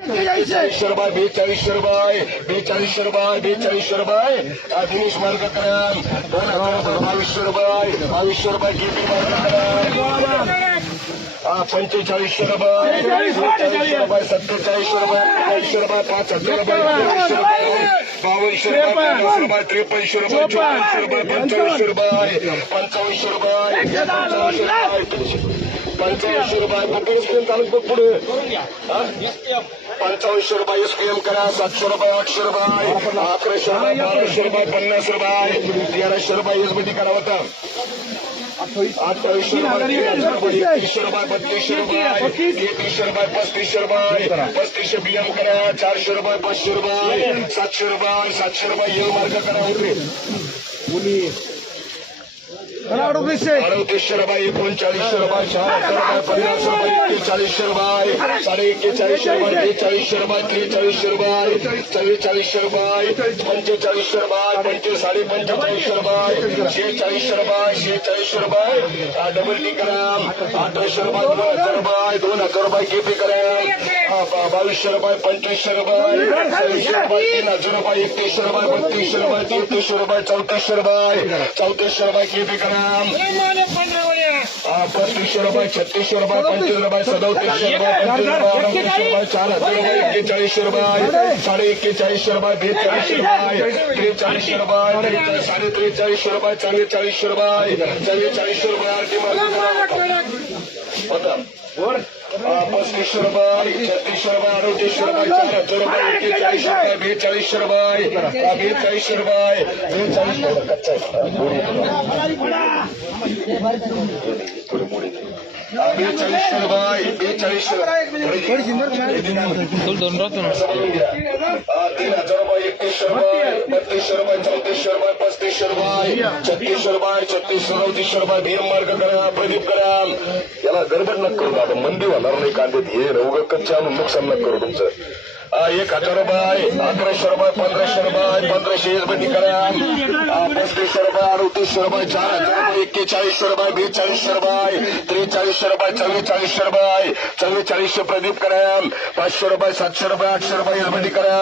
रुपये बेचाळीसशे रुपये बेचाळीसशे रुपये बेचाळीसशे रुपये दिनेश मार्गकराम दोन हज़ार बावीसशे रुपये बावीसशे रुपये कीर्ती मार्गकराम पंचेचाळीसशे रुपये बेचाळीसशे रुपये सत्तेचाळीसशे रुपये चाळीसशे रुपये पाच हज़ार रुपये बावनशे रुपये त्रेपन्नशे रुपये पंचावन्नशे रुपये पंचावन्नशे रुपये चालू बघ पुढे हा? पंचावन्नशे रुपये एसपीएम करा सातशे रुपये आठशे रुपये अकराशे रुपये बाराशे रुपये पन्नास रुपये तेराशे रुपये एसबीटी करा होता अठ्ठावीसशे रुपये एकतीसशे रुपये बत्तीसशे रुपये तेहतीसशे रुपये पस्तीसशे रुपये पस्तीसशे बियम करा चारशे रुपये पाचशे रुपये सातशे रुपये सातशे रुपये येऊ मार्ग करा उतरे अडतीसशे रुपये एकोणचाळीसशे रुपये चार हज़ार रुपये पन्नास रुपये एक्केचाळीसशे रुपये साडे एक्केचाळीसशे रुपये बेचाळीसशे रुपये त्रेचाळीसशे रुपये चव्वेचाळीसशे रुपये पंचेचाळीसशे रुपये पंचे साडे पंचेचाळीसशे रुपये शेहेचाळीसशे रुपये शेहेचाळीसशे रुपये डबल टी ग्राम अठराशे रुपये दोन हज़ार रुपये दोन हज़ार रुपये केपी करा बावीसशे रुपये पंचवीसशे रुपये सव्वीसशे रुपये तीन हज़ार रुपये एकतीसशे रुपये बत्तीसशे रुपये तेहतीसशे रुपये चौतीसशे रुपये चौतीसशे रुपये केपी करा पस्तीसशे रुपये छत्तीसशे रुपये पंचवीस रुपये सदोतीसशे रुपये पंचवीस रुपये रुपये चार हजार रुपये एक्केचाळीसशे रुपये साडे एक्केचाळीसशे रुपये बेचाळीसशे रुपये त्रेचाळीसशे रुपये साडे त्रेचाळीसशे रुपये चव्वेचाळीसशे रुपये चव्वेचाळीसशे रुपये आरती होता पस्तीसशे रुपये छत्तीसशे रुपये अडतीसशे रुपये चार हजार रुपये एक्केचाळीसशे रुपये बेचाळीसशे रुपये बेचाळीसशे रुपये बेचाळीस कच्चा बेचाळीसशे रुपये बेचाळीसशे दोन राहतो ना तीन हजार रुपये एकतीसशे रुपये बत्तीसशे रुपये चौतीसशे रुपये पस्तीसशे रुपये छत्तीसशे रुपये छत्तीस चौतीसशे रुपये भीम मार्ग करा प्रदीप करा याला गडबड नका करू आता मंदी होणार नाही कांद्यात हे रवग कच्चे आणून नुकसान नका करू तुमचं. एक हज़ार रुपये अकराशे रुपये पंधराशे रुपये पंधराशे एसबटी करा पस्तीसशे रुपये अडतीसशे रुपये चार हज़ार रुपये एक्केचाळीसशे रुपये बेचाळीसशे रुपये त्रेचाळीसशे रुपये चव्वेचाळीसशे रुपये चव्वेचाळीसशे प्रदीप करा पाचशे रुपये सातशे रुपये आठशे रुपये एसबटी करा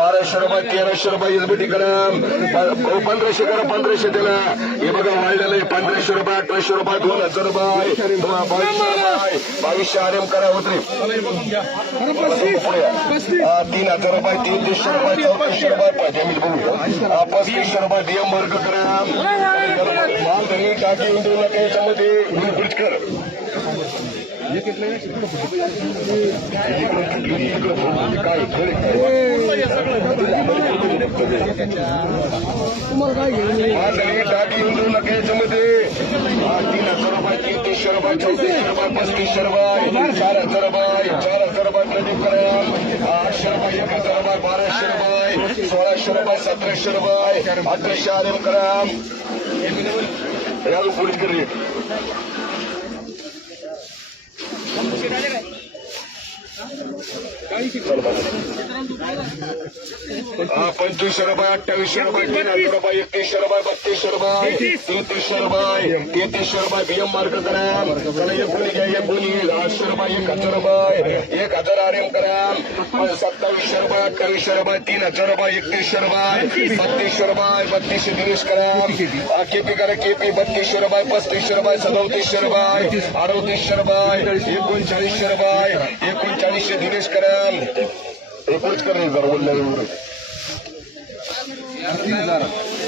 बाराशे रुपये तेराशे रुपये एसबटी करा प- पंधराशे करा पंधराशे दिला हे बघा वाढलेलं पंधराशे रुपये अठराशे रुपये दोन हज़ार रुपये बावीसशे रुपये बावीसशे आर एम करा उतरी पुढे या. हा, तीन हज़ार रुपये तेहतीसशे रुपये चौतीसशे रुपये ज़मीन बघू हा, पस्तीसशे रुपये डीएम वर्ग करा टाकी तीन हज़ार रुपये रुपये चार हज़ार रुपये चार हज़ार रुपये प्रदीप रुपये बाराशे रुपये सोळाशे रुपये सतराशे रुपये अठराशे आरएम करा हे अजून पोलीस करी हा, पंचवीसशे रुपये अठ्ठावीसशे रुपये तीन हज़ार रुपये एकतीसशे रुपये बत्तीसशे रुपये तेहतीसशे रुपये तेहतीसशे रुपये भीम मार्ग करा। चला एक गुणी रुपये एक हज़ार रुपये एक हज़ार आर एम करा सत्तावीसशे रुपये अठ्ठावीसशे रुपये तीन हज़ार रुपये एकतीसशे रुपये बत्तीसशे रुपये बत्तीसशे दिनेश करा। हा, केपी करा केपी बत्तीसशे रुपये पस्तीसशे रुपये सदोतीसशे रुपये अडतीसशे रुपये एकोणचाळीसशे रुपये एकोणचाळीसशे दिनेश करा। एकोणीस कर रे जरा बोलल्यावर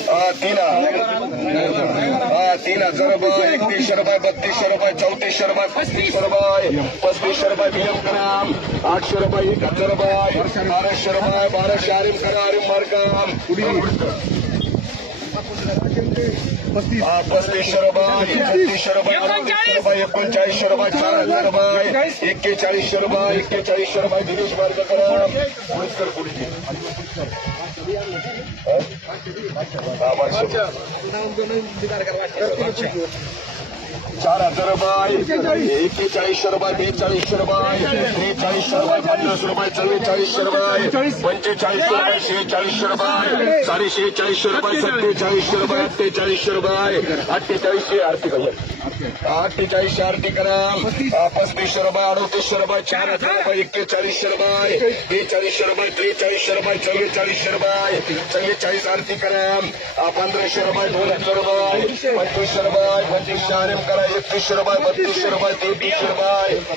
हा, तीन हा तीन हजार रुपये एकतीसशे रुपये बत्तीसशे रुपये चौतीसशे रुपये पस्तीसशे रुपये पस्तीसशे रुपये भीम कराम आठशे रुपये एक हजार रुपये बाराशे रुपये बाराशे आरिम करा आरिम मार्गम हा, पस्तीसशे रुपये छत्तीसशे रुपये अडतीसशे रुपये एकोणचाळीसशे रुपये चार हजार रुपये एक्केचाळीसशे रुपये एक्केचाळीसशे रुपये दिनेश मार्ग करा पोलीस कर पोलीस हा, पाचशे. चार हज़ार रुपये। एक्केचाळीसशे रुपये बेचाळीसशे रुपये। त्रेचाळीसशे रुपये, पन्नास रुपये चव्वेचाळीसशे रुपये। पंचेचाळीसशे रुपये शेहेचाळीसशे रुपये। साडे शेहेचाळीसशे रुपये सत्तेचाळीसशे रुपये अठ्ठेचाळीसशे रुपये। अठ्ठेचाळीसशे आरती करूया. अठ्ठेचाळीसशे आरती करा. पस्तीसशे रुपये अडतीसशे रुपये, चार हज़ार रुपये एक्केचाळीसशे रुपये बेचाळीसशे रुपये त्रेचाळीसशे रुपये चव्वेचाळीसशे रुपये। चव्वेचाळीस आरती करा. पंधराशे रुपये, दोन हज़ार रुपये पंचवीसशे रुपये पंचवीसशे એમ કરાય એકવીસો રૂપિયા બત્રીસો રૂપિયા તેત્રીસો રૂપિયા